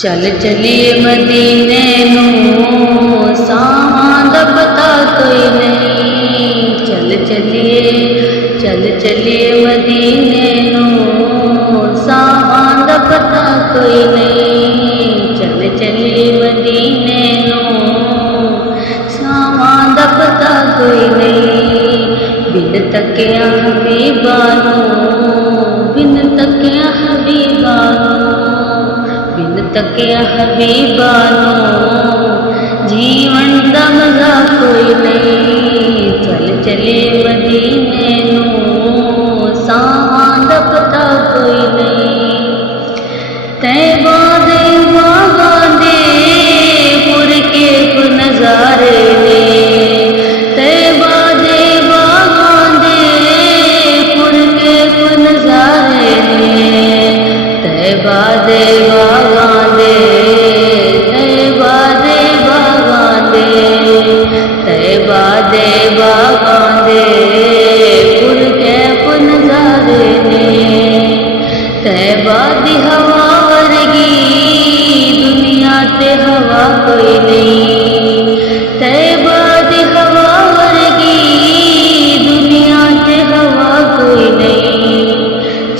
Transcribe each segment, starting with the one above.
चल चलिए मदीने नूं सावां दा पता कोई नहीं। चल चलिए मदीने नूं सावां दा पता कोई नहीं। चल चलिए मदीने नूं सावां दा पता कोई नहीं। बिन तकिया हबीबा नूं, बिन तकिया हबीबा नूं, बिन तकिया हबीबा नूं जीवन दा मज़ा कोई नहीं। चल चलिए मदीने नूं सावां दा पता कोई नहीं। तैबा दे बागां दे पुर के नज़ारे ने, तैबा दे बागां दे पुर के नज़ारे ने। तैबा दे बागां दे, तैबा दे बागां दे, तैबा दे बागां दे पुर के नज़ारे ने। तैबा दी हवा वर्गी दुनिया ते हवा कोई नहीं। तैबा दी हवा वर्गी दुनिया ते हवा कोई नहीं।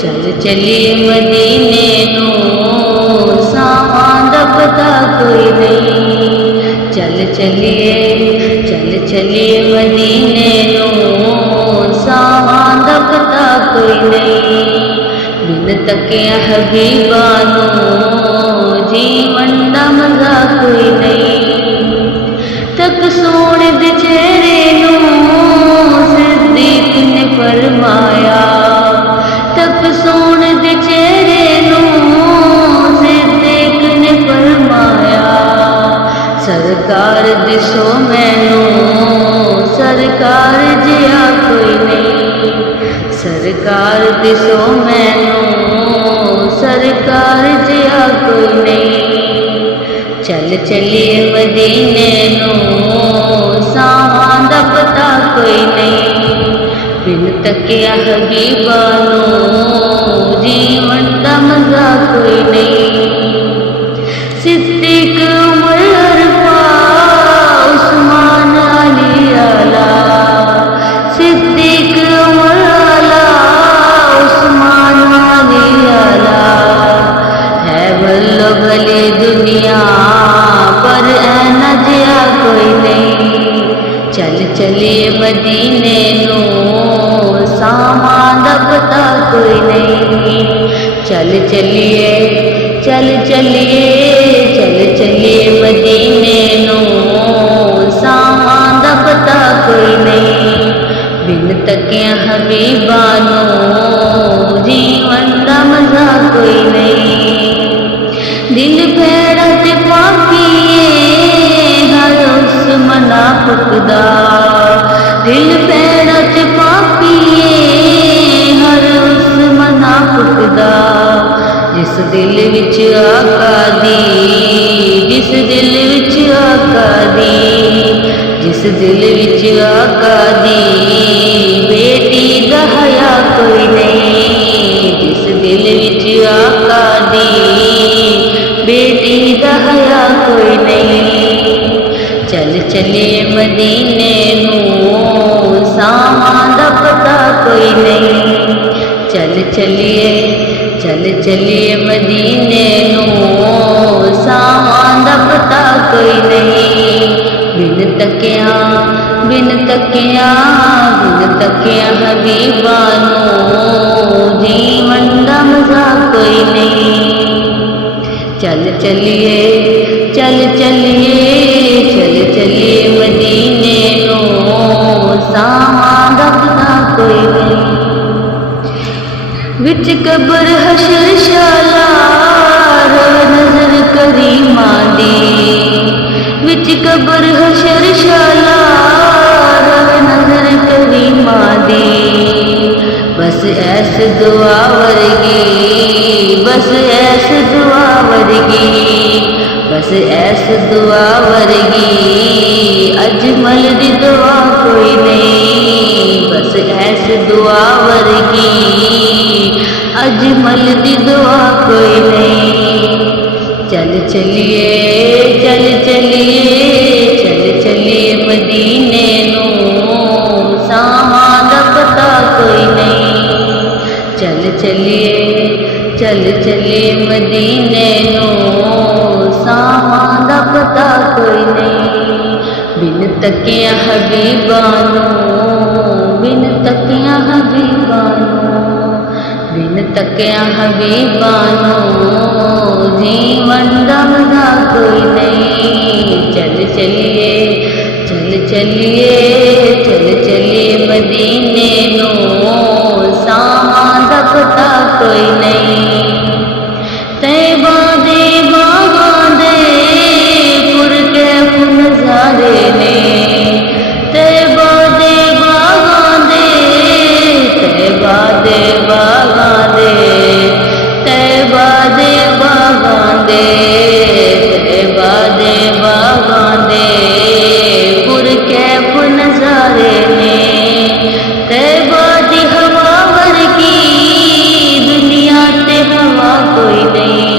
चल चलिए मदीने नूं सावां दा पता कोई नहीं। चल चलिए मदीने नूं सावां दा पता कोई नहीं। बिन तकिया हबीबा नूं जीवन दा मज़ा कोई नहीं। तक सोने दे चेहरे नूं सिद्दीक ने फरमाया, तक सोने दे चेहरे नूं सिद्दीक ने फरमाया। सरकार दिसो मैनूं, सरकार जिया कोई नहीं। सरकार दिसो मैनूं, सरकार जिया कोई नहीं। चल चलिए मदीने नूं सावां दा पता कोई नहीं। बिन तकिया हबीबा नूं जीवन दा मज़ा कोई नहीं। सिद्दीक उमर अरफा उस्मान अली आला, सिद्दीक उमर आला उस्मान अली आला। है बल्लो भली दुनिया पर ऐना जिया कोई नहीं। चल चलिए मदीने नूं सावां दा पता कोई नहीं। चल चलिए मदीने नूं सावां दा पता कोई नहीं। बिन तकिया हबीबा नूं जीवन दा मज़ा कोई नहीं। दिल पैड़ा ते पाकिए हर उस मुनाफिक दा, दिल पैड़ा ते पाकिए हर उस मुनाफिक दा। जिस दिल विच आका दी, जिस दिल विच आका दी, जिस दिल विच आका दी बेटी दा हया कोई नहीं। जिस दिल विच आका दी बेटी दा हया कोई नहीं। चल चलिए मदीने नूं सावां दा पता कोई नहीं। चल चलिए मदीने नूं सावां दा पता कोई नहीं। बिन तकिया हबीबा नूं जीवन दा मज़ा कोई नहीं। चल चलिए मदीने नूं सावां दा पता कोई नहीं। विच कब्र हशर शाला रवे नज़र करीमा दी, विच कब्र हशर शाला रवे नज़र करीमा दी। बस ऐस दुआ वर्गी, बस ऐस दुआ वर्गी, बस ऐस दुआ वर्गी अजमल दी दुआ कोई नहीं। बस ऐस दुआ वर्गी अजमल दी दुआ कोई नहीं। चल चलिए चल चलिए चल चलिए मदीने नूं सावां दा पता कोई नहीं। चल चलिए मदीने नूं सावां दा पता कोई नहीं। बिन तकिया हबीबा नूं बिन तकिया हबीबा नूं बिन तकिया हबीबा नूं जीवन दा मज़ा कोई नहीं। चल चलिए मदीने नूं सावां दा पता कोई नहीं। तैबा दे बागां दे पुरकैफ नज़ारे ने। तैबा दे बागां दे तैबा दे बागां दे तैबा दे बागां दे तैबा दे बागां दे पुरकैफ नज़ारे ने। तैबा दी हवा वर्गी दुनिया ते हवा कोई नहीं।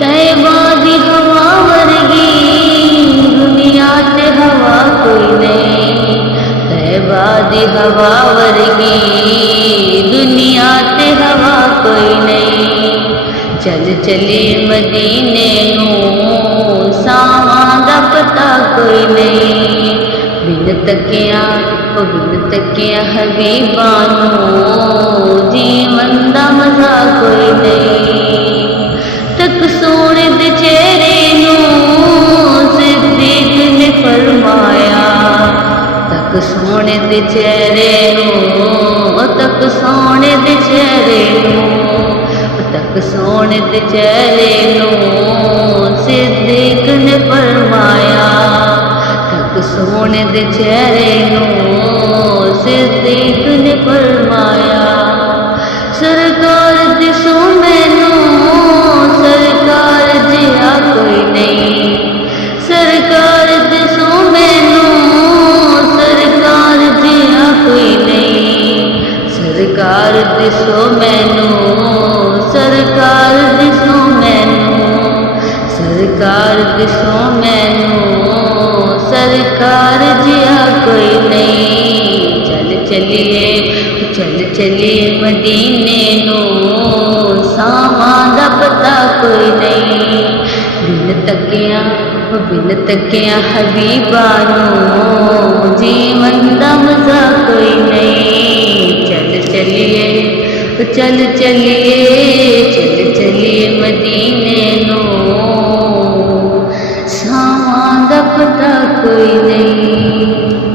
तैबा दी हवा वर्गी दुनिया ते हवा कोई नहीं। तैबा दी हवा वर्गी दुनिया ते हवा कोई नहीं। चल चलिए मदीने नूं सावां दा पता कोई नहीं। बिन तकिया हबीबा नूं जीवन दा मज़ा कोई नहीं। तक सोने दे चेहरे नूं सिद्दीक ने फरमाया। तक सोने दे चेहरे नूं तक सोने दे चेहरे नूं तक सोने दे चेहरे नूं सिद्दीक ने फरमाया। तक सोने दे चेहरे नूं सिद्दीक ने फरमाया। सरकार दिसो मैनू सरकार जिहा कोई नहीं। सरकार दिसो मैनू सरकार जिहा कोई नहीं। सरकार दिसो मैनू सरकार दिसो मैनू सरकार दिसो मैनू सरकार जिहा कोई नहीं। चल चलिए मदीने नूं सावां दा पता कोई नहीं। बिन तकिया हबीबा नूं जीवन दा मज़ा कोई नहीं। चल चलिए मदीने नूं सावां दा पता कोई नहीं।